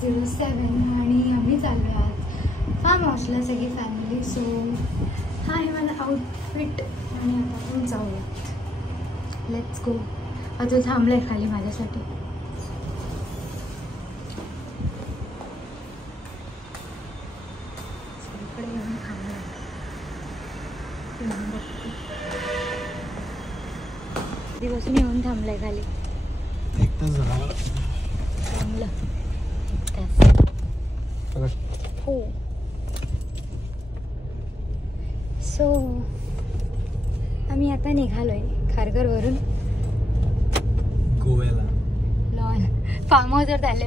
6:07 आणि आम्ही चाललो आहोत फार्म हाऊसला सगळी फॅमिली. सो हा आहे माझा आउटफिट आणि आता आपण जाऊयात. Let's go. अजून थांबलं आहे खाली माझ्यासाठी. इकडे येऊन थांबलं दिवसून येऊन थांबलंय खाली. एक तास झाला थांबलं हो. सो आम्ही आता निघालोय खारघरवरून गोव्याला. लॉन फार्म हाऊसवर चालले.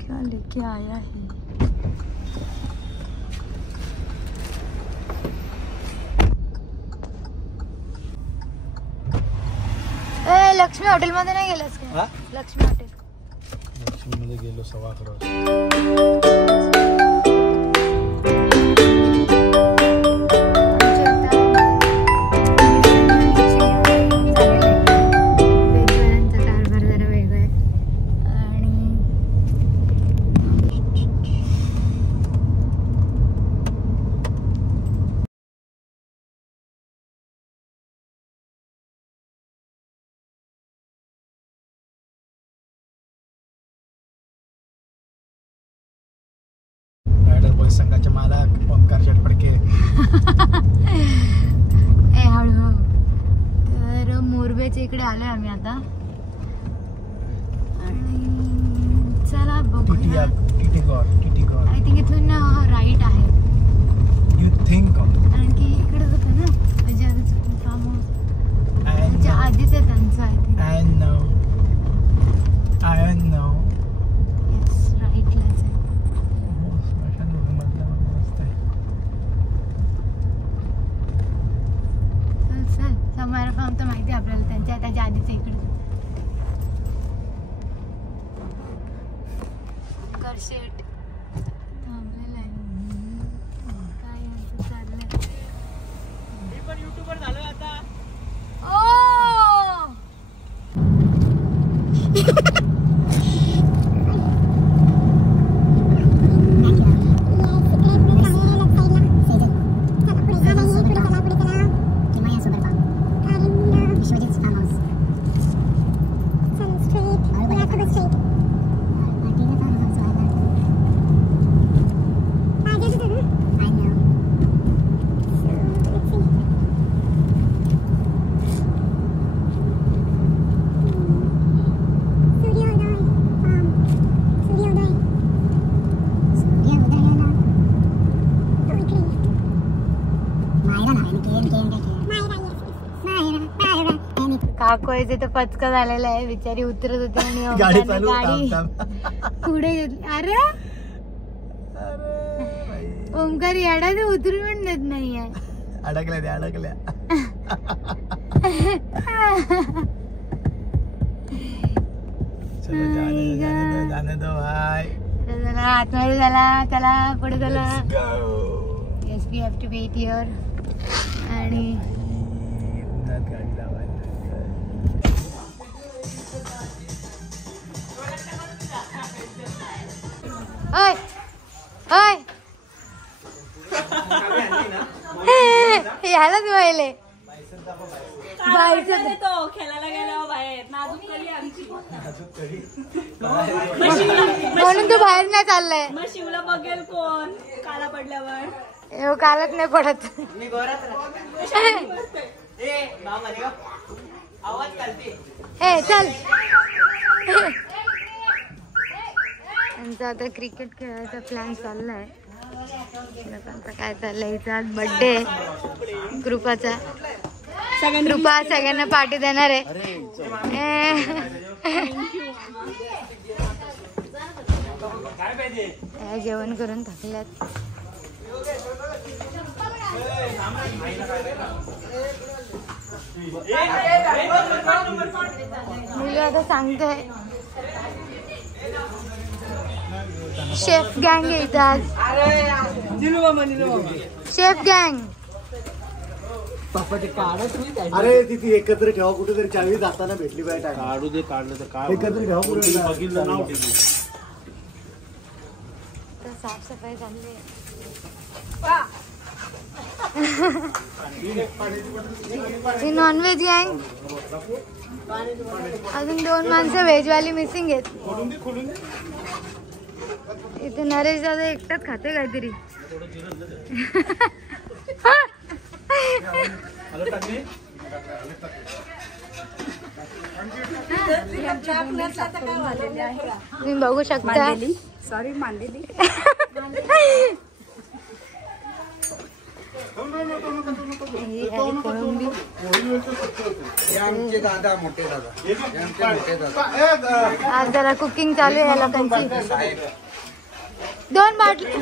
क्या लेके आया है? लक्ष्मी हॉटेलमध्ये नाही गेलास का? लक्ष्मी हॉटेल. लक्ष्मीमध्ये गेलो 11:15 संघाचे मालक ओंकार शेटपडके. हळूहळू. तर मोरबेच्या इकडे आलोय आम्ही आता आणि चला बघूया. आय थिंक इथून राईट आहे. यू थिंक कारण की इकडे होतं ना म्हणजे आधीच फार्म हाऊस त्याच्या आधीच आहे त्यांचं. I think I know yes राईटलाच आहे. समारा फार्म तर माहिती आहे आपल्याला. त्याच्या आधीच इकडे करशेट थांबलेलं आहे. काय असं चाललंय. मी पण युट्यूबर झालोय आता. काकोयचे तर पचका झालेला आहे. बिचारी उतरत होती आणि गाडी पुढे घेतली. अरे ओमकार याडा ते उतरून पण देत नाहीये. अडकल्या. जाने दो भाई. चला आतमध्ये झाला. चला पुढे झाला. Yes we have to wait here. आणि ओय ओय ह्यालाच व्हायले. खेळायला गेला बाहेर म्हणून तू बाहेर नाही चाललाय. मग शिवला बघेल कोण काला पडल्यावर. एव कालच नाही पडत. ए चल. त्यांचा आता क्रिकेट खेळायचा प्लॅन चाललाय. लोकांचा काय चाललंय. हिचा आज बर्थडे कृपाचा. कृपा सगळ्यांना पार्टी देणार आहे. जेवण करून थकल्यात. मुली आता सांगते शेफ गँग आहे इथं आज. शेफ गँग. अरे तिथे एकत्र ठेवा कुठेतरी चावी जाताना भेटली पाहिजे. काढू दे काढलं तर काय एकत्र ठेवा कुठे बघितलं नाव तर साफसफाई झाली. ही नॉनव्हेज गँग. अजून 2 माणसं व्हेजवाली मिसिंग आहेत. इथे नरेश दादा एकटाच खाते काहीतरी. तुम्ही बघू शकता. सॉरी मांदेली. आज जरा कुकिंग चालू आहे लोकांची. 2 बाटली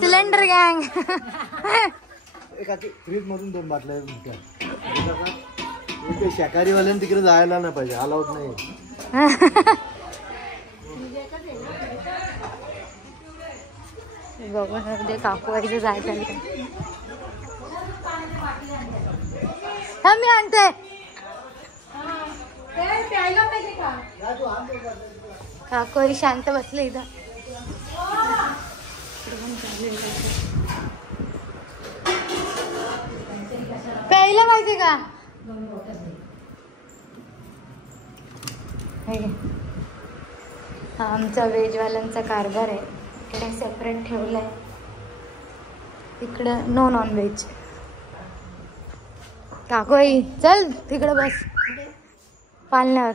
सिलेंडर गँग. फ्रीज मधून 2 बाटल्या. शाकाहारी वाल्यानं तिकडे जायला नाही पाहिजे. अलाउड नाही. बघून काकू इथे जायचं. मी आणते. काकू शांत बसले इथं. प्यायला पाहिजे का? हा आमचा व्हेजवाल्यांचा कारभार आहे. इकडे सेपरेट ठेवलंय. इकडं नो नॉन व्हेज. काकोई चल तिकडं बस पालण्यावर.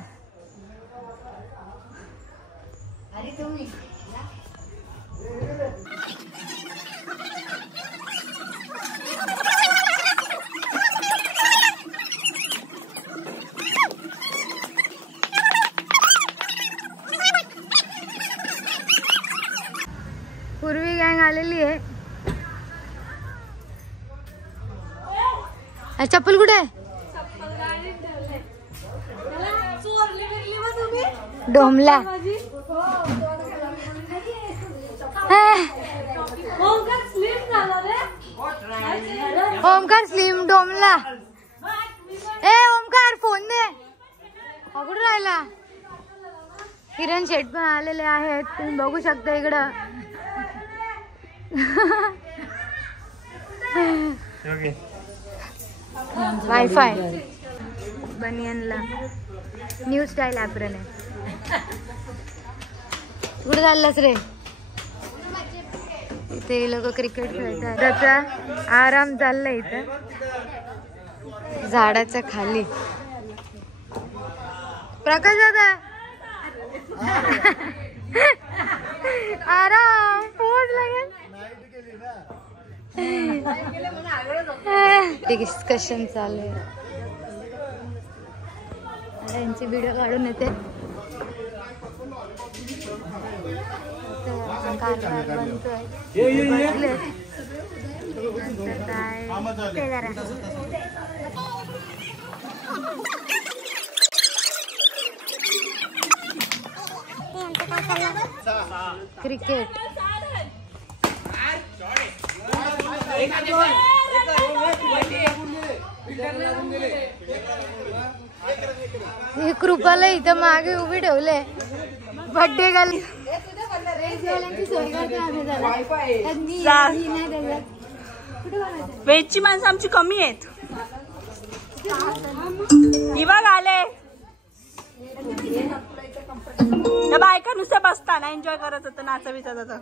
पूर्वी गँग आलेली आहे. चप्पल कुठे आहे? डोमला. ओमकार स्लिम डोमला. ए ओमकार फोन दे. कुठं राहिला? किरण शेट पण आलेले आहेत. तुम्ही बघू शकता इकडं. वायफाय बनियनला न्यू स्टाईल ॲप्रन आहे. कुठे चाललास रे? इथे लोक क्रिकेट खेळतात. त्याचा आराम चाललाय इथं झाडाच्या खाली. प्रकाश दादा आराम पोट लागेल. डिस्कशन चालू आहे. यांची व्हिडिओ काढून येते. क्रिकेट कृपाला इथं मागे उभी ठेवले. बर्थडे गर्ल वेजची माणसं आमची कमी आहेत. इवाग आले. त्या बायका नुसत्या बसताना एन्जॉय करत होतं नाचा बिचा जातं.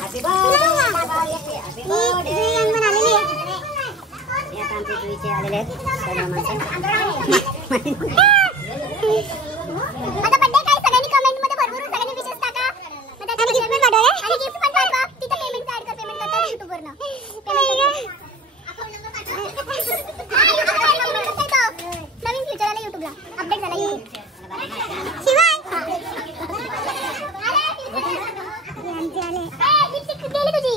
Happy birthday. बाकीचे आलेले आहेत आता बर्थडे काय सगळ्यांनी कमेंट मध्ये भरभरून सगळ्यांनी विशेष टाका मग त्याच्या गिफ्ट पण पाठवा आणि गिफ्ट पण पाठवा तिथे पेमेंट ऍड कर पेमेंट करता YouTube वरनं नवीन फीचर आले YouTube ला अपडेट झाला YouTube शिवाय लिपस्टिक गेली तुझी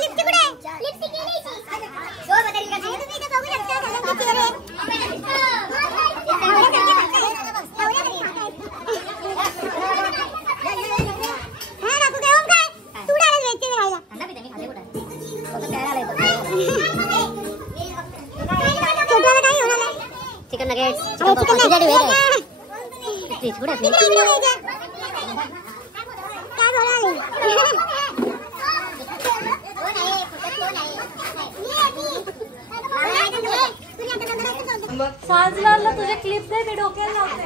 लिपस्टिक कुठे लिपस्टिक गेली शो बदल का तुम्ही इथे बघू शकता लिपस्टिक रे चिकन नगेट्स साजलाला तुझे क्लिप दे मी डोक्याला लावते.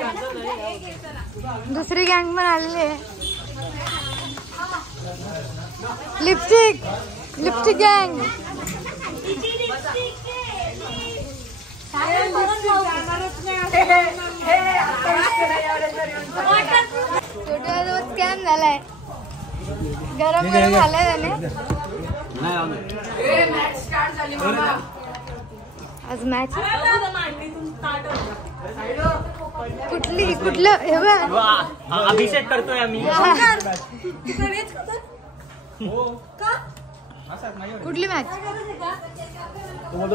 दुसरी गँग पण आलेली आहे. लिपस्टिक लिपस्टिक गँग. स्कॅन झालाय. गरम गरम झालाय त्याने. आज मॅच कुठलं हे बघ अभिषेक करतोय आम्ही. कुठली मॅच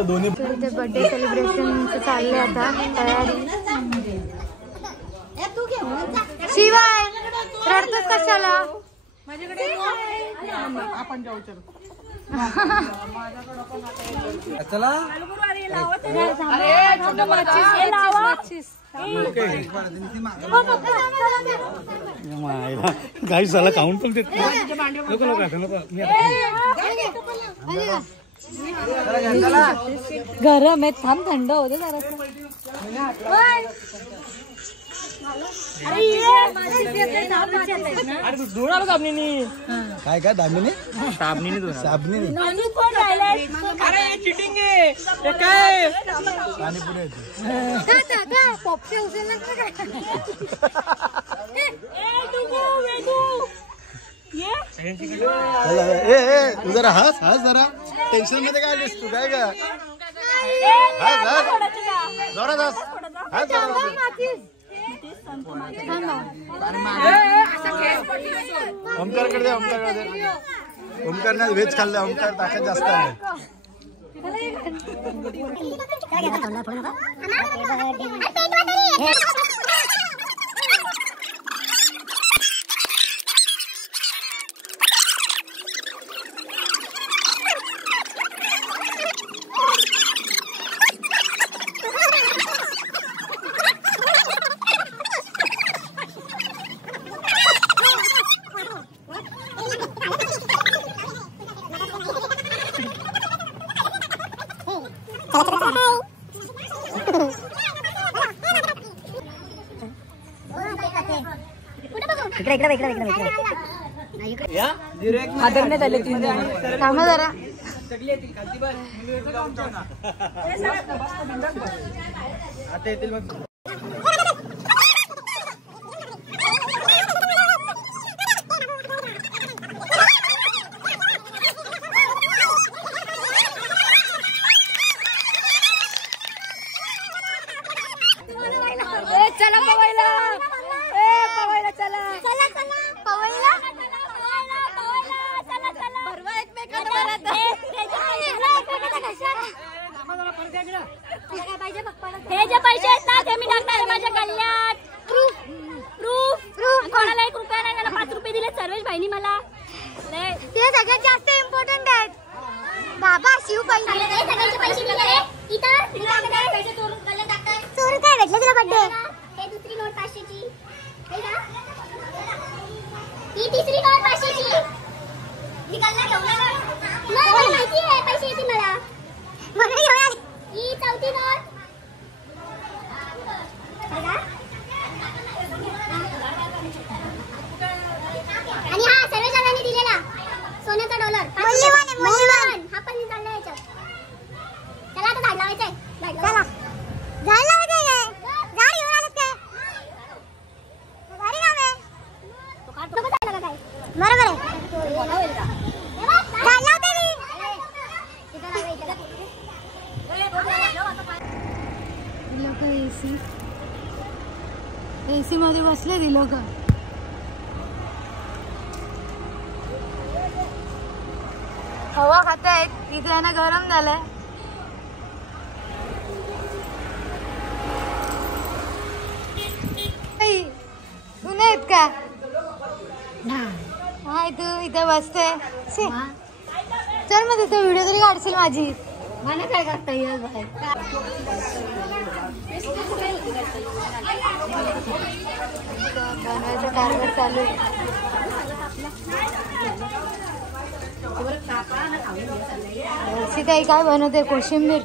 दोन्ही. इथे बर्थडे सेलिब्रेशन चालले आता तयारी. शिवाय रडतोस कशाला. आपण जाऊ चला काही झाला खाऊन पण देत गरम आहे. थांब थंड होते जरा. काय काय दामिनी साबणीने चिटिंग आहे काय पाणीपुरी पॉपचे उचल तू जरा हस जरा टेन्शन मध्ये काय आलीस तू काय का जोरात हस ओमकारकडे दे ओमकारने व्हेज खाल्लं. ओमकार ताकद जास्त आहे. आदरण्यात आले 3 जण. थांबा जरा. आता येतील बघ. चला पवायला. पवायला चला. पवायला भरवा एकमेकांना. हे जे पैसे आहेत ना ते मी टाकणार माझ्या गल्ल्यात. प्रूफ कोणाला 1 रुपया नाही त्याला 5 रुपये दिले सर्वेश भाईनी मला. ते सगळ्यात जास्त इम्पॉर्टंट आहेत. बाबा शिव पैसे सगळ्यांचे पैसे दिले. इथं पैसे चोरून गल्ल्यात टाकतात. चोरून काय भेटलं तुला बड्डे. हे दुसरी नोट 500 ची. ही तिसरी नोट 500 ची. ही गल्ला घेऊन माहिती आहे पैसे येतील मला. ही चौथी नोट. आणि हा सर्व जणांनी दिलेला सोन्याचा डॉलर. हा पण मी चालला याच्यात. त्याला आता झाड लावायचंय. AC मध्ये बसले ती लोक. हवा खातायत इकडे ना गरम झालंय. तू नाही येत का? हाय तू इथे बसते. चल मग तिथे व्हिडिओ तरी काढशील माझी. मला काय करता येईल बाहेर. बनवायचं कारभार चालू आहे. ताई काय बनवते? कोशिंबीर.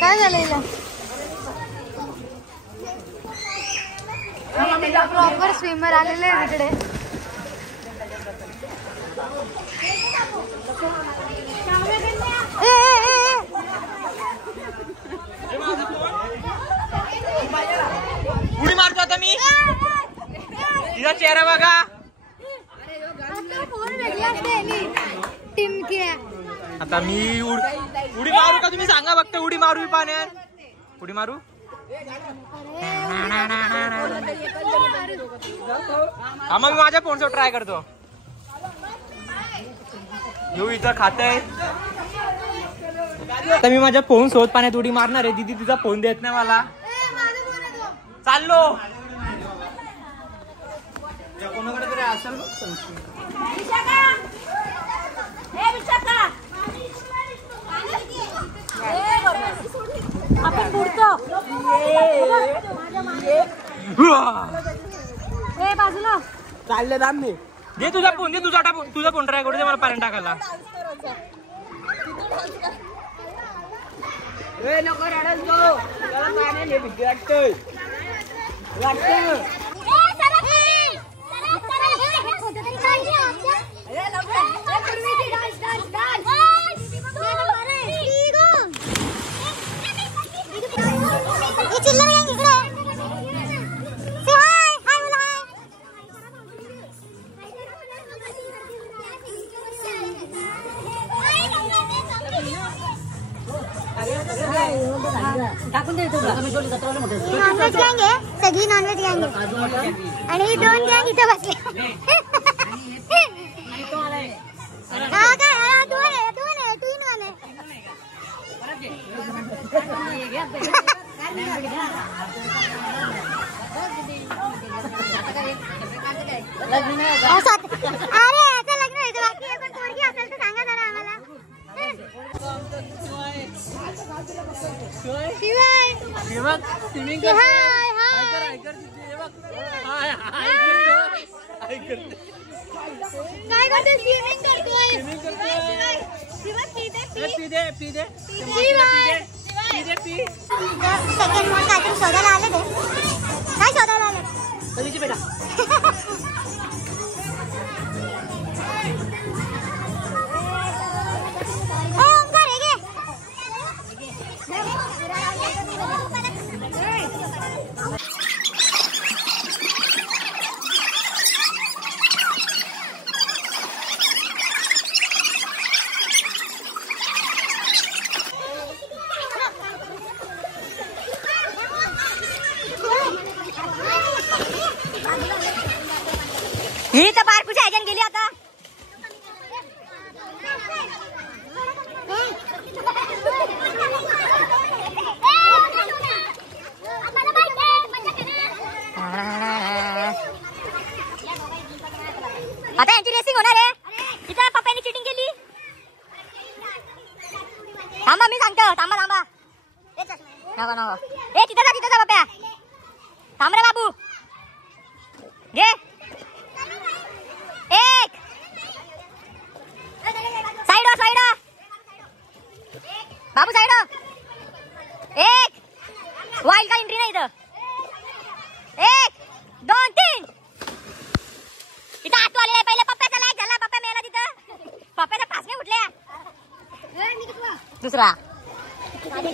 काय झालं हिला? प्रॉपर स्विमर आलेले आहे तिकडे. उडी मारतो आता मी. तिचा चेहरा बघा. आता मी उडी मारू का? तुम्ही सांगा फक्त. उडी मारू पाण्यात. उडी मारू. हा मग मी माझ्या फोनचं ट्राय करतो. येऊ इथं खातय. आता मी माझ्या फोन सोबत पाण्यात उडी मारणार आहे. दीदी तुझा फोन देत नाही मला. चाललो कोणाकडे तरी असेल. आपण बुडतो. बाजूला चालले दाम मी. दे तुझा फोन. दे तुझा फोन ट्राय करू दे मला पाण्यात टाकायला. नको रडस गो. पाण्याने भीती वाटतंय. नॉनव्हेज गँग आहे. सगळी नॉनव्हेज गँग आहे. आणि ही दोन गँग इथे बसले. अरे आता लग्न व्हायचं बाकी आहे. पण पोरगी असेल तर सांगा जरा आम्हाला. स्विमिंग काय करते? स्विमिंग करतोय. सेकंड मोड काहीतरी शोधायला आले ते. काय शोधायला आले? ही तर बार कुठे ह्याच्यान गेली आता. आता यांची रेसिंग होणार आहे. तिथं पप्पांनी चिटिंग केली. थांबा मी सांगतो. थांबा. नको. ए तिथं जा पप्प्या. थांब रे बाबू. घे. एक साइड बाबू साइड. एक वाईल्ड का एंट्री नाही इथं. 1 2 3. इथं आत आले नाही. पहिले पप्प्याचा लाईक झाला. पप्पा मेला तिथं. पप्प्याचा पास नाही उठल्या. दुसरा माझे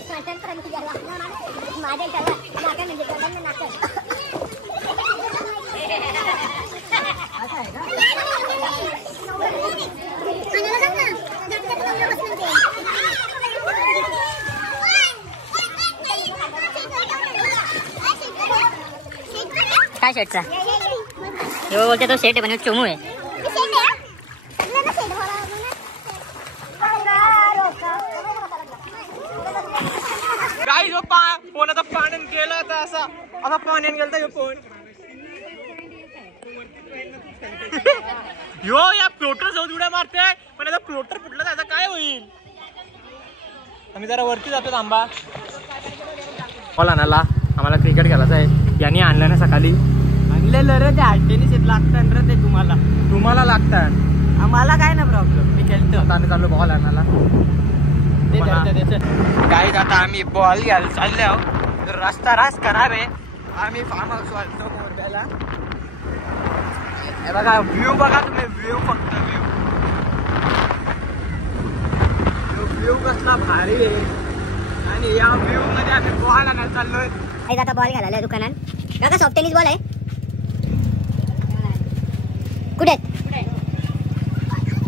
काय शेटचा यो बोलते तो शेट आहे पण चोमू आहे. गाई जो फोन आता पाण्यात गेला आता असा आता पाण्यात गेलता यो फोन. यो या फ्लोटर जाऊन उड्या मारते पण आता फ्लोटर फुटला त्याचा काय होईल. आम्ही जरा वरती जातो थांबा. बॉल आणायला आम्हाला क्रिकेट खेळायचं आहे. यांनी आणलं ना सकाळी आणलेलं रे ते टेनिस येत लागतं रे ते तुम्हाला लागतात आम्हाला काय ना प्रॉब्लेम. मी खेळतो आता आम्ही चाललो बॉल आणायला. काही आता आम्ही बॉल घ्यायला चालले आहोत. रस्ता रास खराब आहे. आम्ही फार्म हाऊस वाटतो मोरब्याला. हे बघा व्ह्यू बघा तुम्ही व्ह्यू फक्त व्ह्यू कसला भारी आहे. आणि या व्ह्यू मध्ये आम्ही बॉल आणायला चाललोय. आता बॉल घालायला दुकानात काका सॉफ्ट टेनिस बॉल आहे कुठे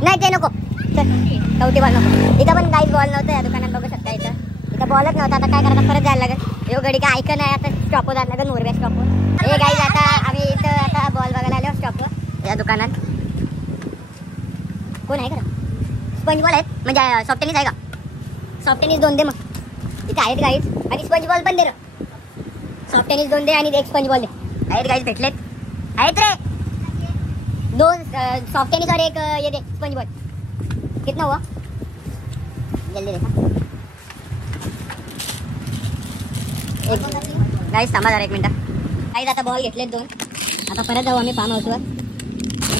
नाही ते नको कवटी बॉल नको. इथं पण काहीच बॉल नव्हतं या दुकानात बघू शकता. इथं बॉलच नव्हता. आता काय करायचं परत जायला लागेल. यो गडी काय ऐकत नाही आता स्टॉपवर जायला लागेल मोरब्या स्टॉपवर. हे गाईज आता आम्ही इथं आता बॉल बघायला आलो स्टॉपवर या दुकानात. कोण आहे का स्पंज बॉल आहेत म्हणजे सॉफ्ट टेनिस आहे का. सॉफ्ट टेनिस 2 दे मग. इथे आहेत गाईज आणि स्पंज बॉल पण दे. सॉफ्ट टेनिस 2 दे आणि एक स्पंज बॉल दे. आहेत गाईज भेटलेत आहेत रे 2 सॉफ्ट टेनिस और एक ये दे स्पंज बॉल. कितना हुआ जल्दी देखा. गाईज थांबा जरा 1 मिनिट. गाईज आता बॉल घेतलेत 2. आता परत जाऊ आम्ही फार्म हाऊसवर.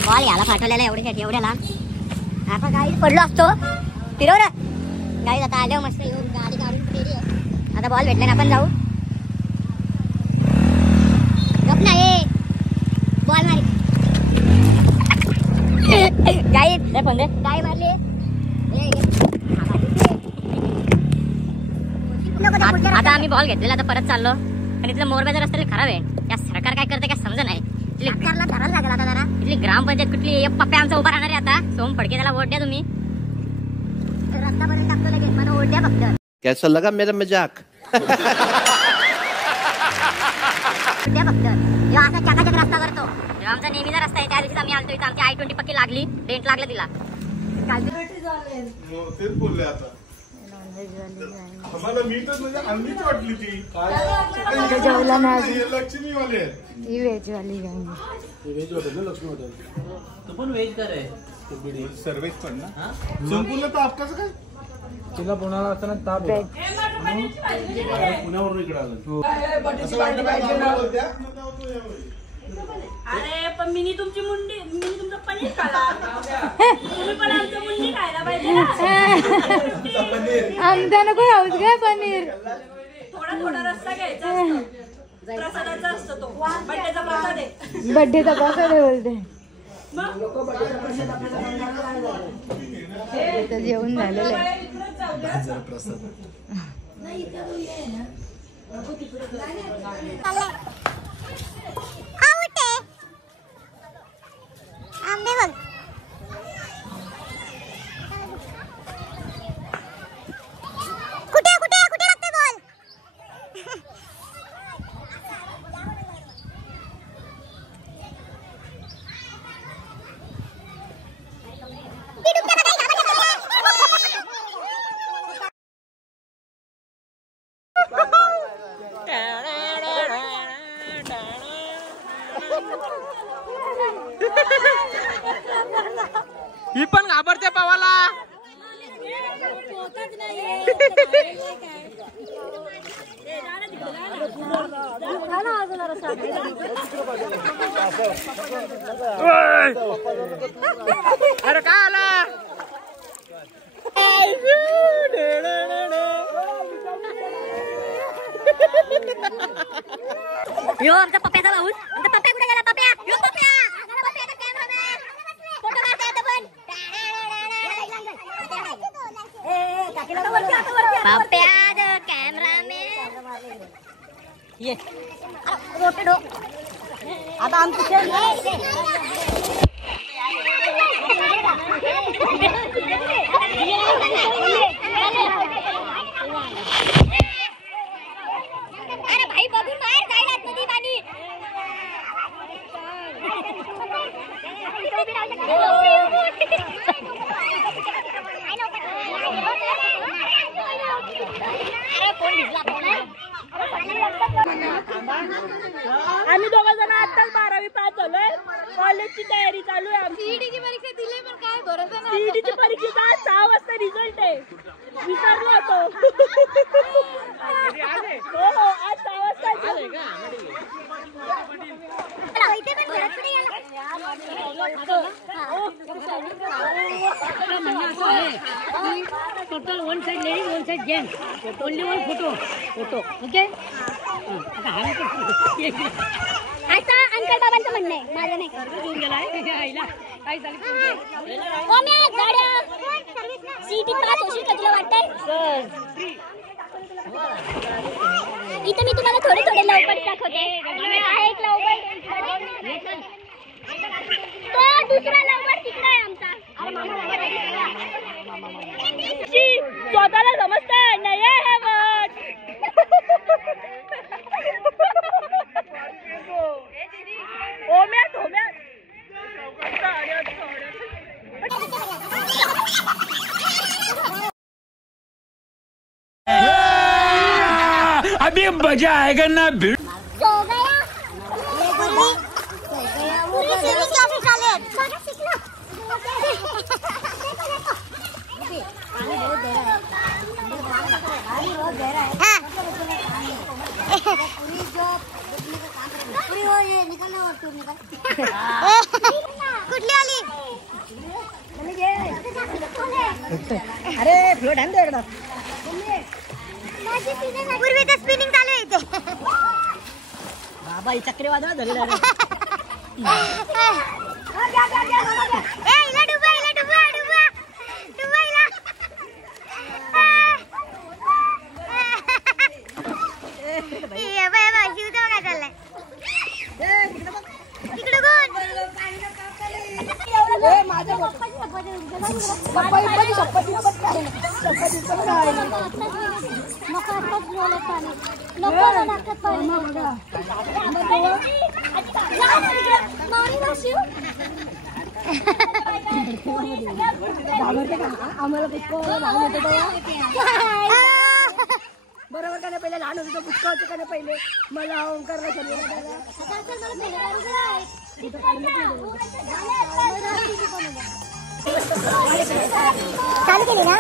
बॉल याला पाठवलेला एवढ्या लांब. आता गाईज पडलो असतो फिरवलं. गाईज आता आलो मस्त येऊन गाडी काढून रेडी आहे. आता बॉल भेटले ना आपण जाऊ. गप ना ये बॉल मारी गाईज फोन दे. गाय मारली आता आम्ही बॉल घेतलेला आता परत चाललो. पण इथलं मोरब्याचा रस्ता खराब आहे. या सरकार काय करते काय समजा नाही. सरकारला ठरायला लागेल आता जरा. इथली ग्रामपंचायत कुठली पप्प्या आमचा उभा राहणार आहे आता. सोम फडके त्याला वोट द्या तुम्ही. रस्ता पर्यंत टाकतो लगेच मला वोट द्या फक्त. कैसा लगा मेरा मजाक. द्या फक्त. यो असा चकाचक रस्ता करतो. आमचा नेहमीचा रस्ता आहे. त्या दिवशी आम्ही आलतो इथं आमची I-20 पक्की लागली. डेंट लागला तिला. तेच बोलले आता आम्हाला मीटच म्हणजे आम्हीच वाटली ती लक्ष्मी वाले ही व्हेज वाली व्हेज हॉटेल ना लक्ष्मी हॉटेल. तू पण वेज करे सर्वेच पण ना संपूर्ण ताप कसं काय. तिला पुण्याला असताना ताप पुण्यावरून इकडे आलं. अरे पण मिनी तुमची मुंडी मिनी तुमचं पनीर खाला तुम्ही पण आमचं मुंडी खायला पाहिजे ना. आमचा नको राहूच काय पनीर. थोडा रस्ता घ्यायचा असतो. प्रसादाचा असतो तो बड्डेचा प्रसाद आहे. बड्डेचा प्रसाद आहे बोलते. जेवण झालेलं आहे. आंबे बघ कुठे कुठे कुठे लागते बॉल. ही पण घाबरते पवाला. अरे काय आला. यो आमचा पप्प्याचा भाऊ. आमचा पप्प्या कुठे गेला. पप्प्या यो पप्प्या पप्प्याचा कॅमेरामॅन फोटो काढते आता पण. पप्प्या द कॅमेरामॅन ये रोटेडो आता आमची अरे भाई बघून बाहेर जायला नदी पाणी. आम्ही दोघं जण आताच 12वी पास झालोय. कॉलेजची तयारी चालू आहे आमची. सीईटीची परीक्षा दिली पण काय भरोसा नाही. सीईटीची परीक्षेचा 6 वाजता रिझल्ट आहे. विसरलो होतो. हो आज 6 वाजता total 1 side ladies 1 side gents only 1 photo okay. आता अंकल बाबांचं म्हणणं आहे, माझं नाही. सीईटी पास होशील का तुला वाटतंय? इथं मी तुम्हाला थोडे थोडे लवकर दाखवते. हा एक लवकर, तो दुसरा लवकर तिकडे आहे आमचा. स्वतःला समजतं नाही आहे मग. अभी मजा आएगा ना भिड़. सो गया पूरी सीरीज क्या निकाले सारा सीखना. पानी बहुत गहरा है. हाँ पूरी जो पूरी हो ये निकलना और तू निकल. कुठली आली? अरे फ्लो ध्यान दे एकदा. पूर्वी तर स्पिनिंग चालू आहे इथे. बाबा ही चक्रीवादळ झालेलं आहे. ए इला डुबा डुबा इला. ये बाबा शिवचं बघा चाललाय. तिकडे कोण? बरोबर का नाही. पहिले लहान होती तर पुष्कळ होते का नाही. पहिले मला ओंकारला चालू केली ना.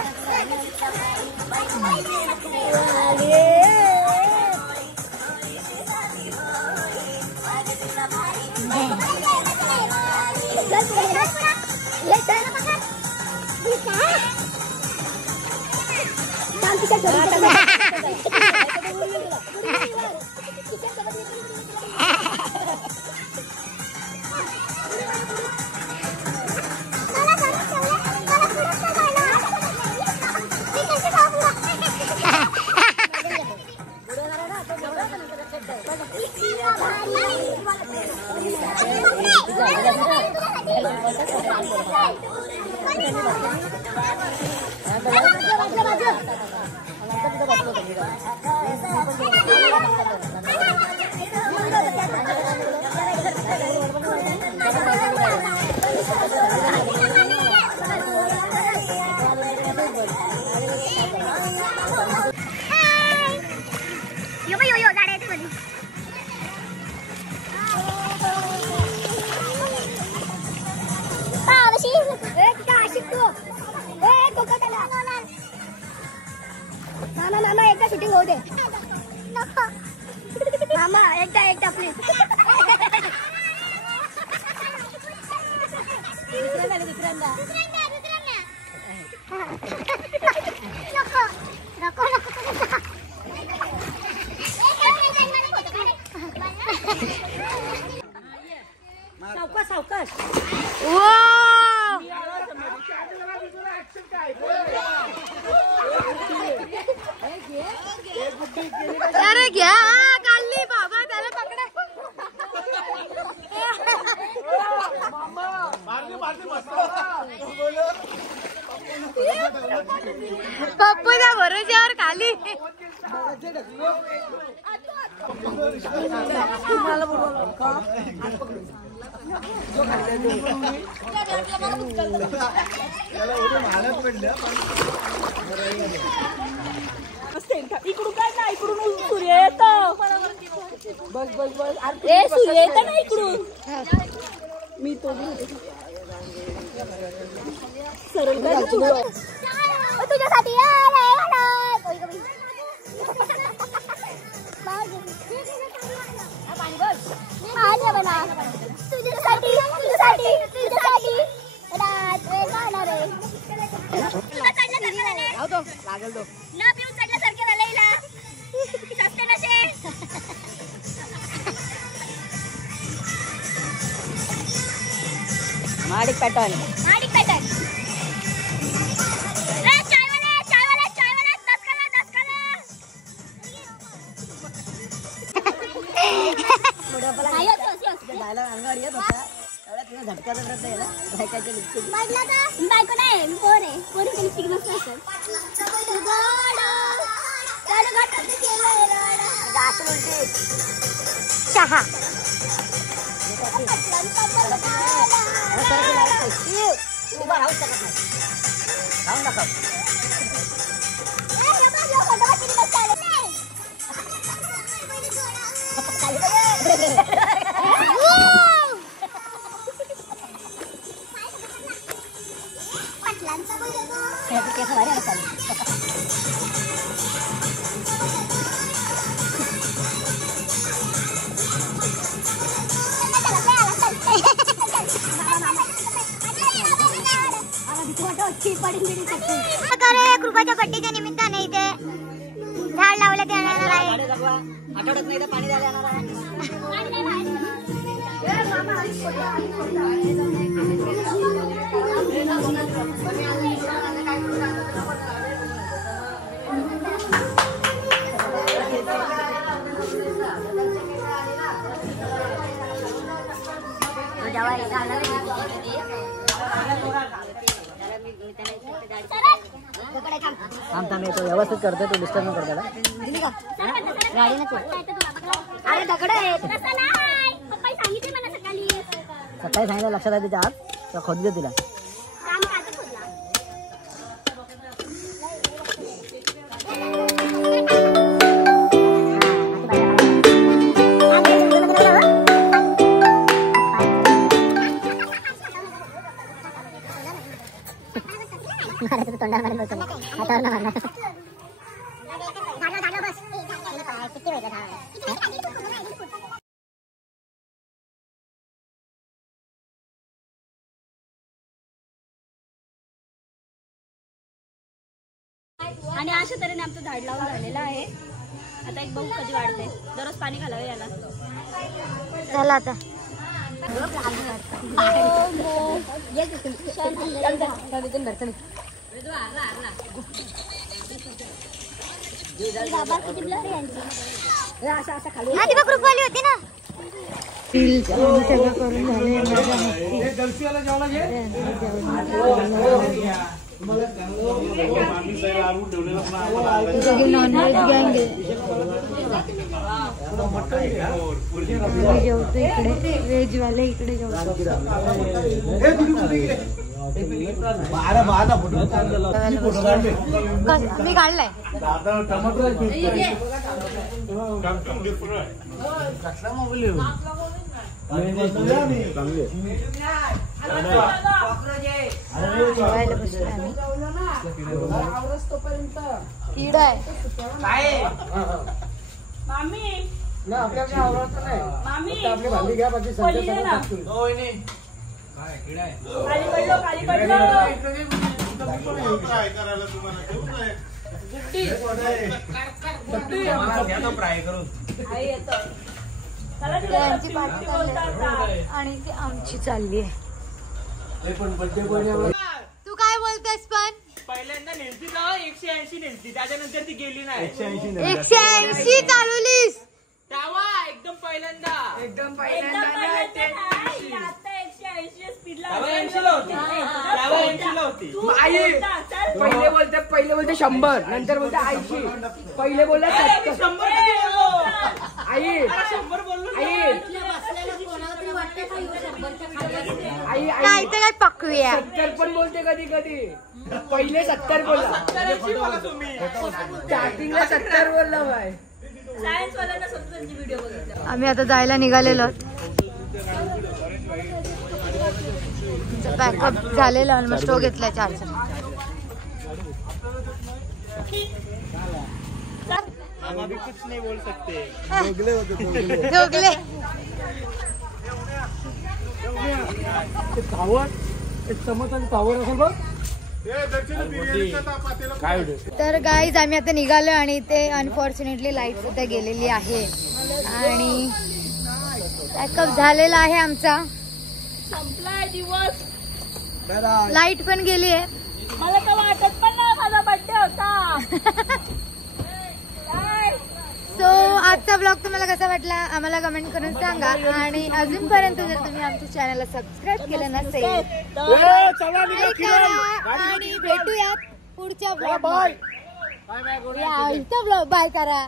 यो गाड्या आहेत मध्ये. नाना एकदा शूटिंग होऊ दे. मामा एकदा प्लीज. दुसऱ्यांदा सावकाश. अरे घ्या काढली बाबा त्याला पकडा. पप्पूच्या भरोश्यावर खाली. इकडून काय ना इकडून सूर्य येतो. बस बस बस ए सूर्य येतो ना इकडून. मी तो सरळ तुझ्यासाठी लागल तो न पिऊन चढल्यासारखे झालं हिला. सस्ते नशे. Madik pattern Madik pattern. चायवाले 10 करा. अंगावर येत होता झटका बायको नाही पोर आहे. पोरी लिपस्टिक मस्त असतात. चहा उभा राहू शकत नाही. राहून दाखव. कृपाच्या पट्टीच्या निमित्ताने इथे झाड लावण्यात येणार आहे. आठवड्यात नाही तर पाणी द्यायला येणार आहे. थांब येतो व्यवस्थित करतोय तू डिस्टर्ब न करतो. अरे दगड आहे. पप्पा सांगितले मला सकाळी. सकाळी सांगितलं लक्षात आहे तिच्या आत तर खोद दे तिला. काम का खोदला. तोंडावर बसून हातावर मारला. आणि अशा तऱ्हेने आमचं झाड लावून झालेलं आहे. आता एक बघू कधी वाढते. दररोज पाणी घालावे याला. चला आता ग्रुपवाली होती ना. सगळं करून झाले. नॉनव्हेज गँग जेवतो इकडे. व्हेजवाले इकडे जेवतो. मी काढलाय. किडा आहे. मामी खाली पडलो. त्यांची पार्टी चालली आणि ती आमची चालली आहे. तू काय बोलतेस पण? पहिल्यांदा नेलती ना 180 नेलती. त्याच्यानंतर ती गेली नाही. 180 चालवलीस तेव्हा एकदम पहिल्यांदा आता 180 स्पीडला होती. पहिले बोलते 100 नंतर बोलते 80. पहिले बोलले 70. 100 आई 100 बोललो. आई नाही तर काय पकवी आहे. 70 पण बोलते कधी कधी. पहिले 70 बोलला, स्टार्टिंगला 70 बोलला बाय. आम्ही आता जायला निघालेलो. पॅकअप झालेलं ऑलमोस्ट. तो घेतलाय चार्जर. नाही बोल सकते. दोघले तर गाईज आम्ही आता निघालो आणि इथे अनफॉर्च्युनेटली लाईट सुद्धा गेलेली आहे आणि पॅकअप झालेला आहे आमचा. संपलाय दिवस. लाईट पण गेली आहे. मला तर वाटत पण नाही माझा बर्थडे होता. सो आजचा ब्लॉग तुम्हाला कसा वाटला आम्हाला कमेंट करून सांगा आणि अजूनपर्यंत जर तुम्ही आमच्या चॅनलला सबस्क्राईब केलं नसेल तर करा आणि भेटूयात पुढच्या ब्लॉग. Bye bye. बाय करा.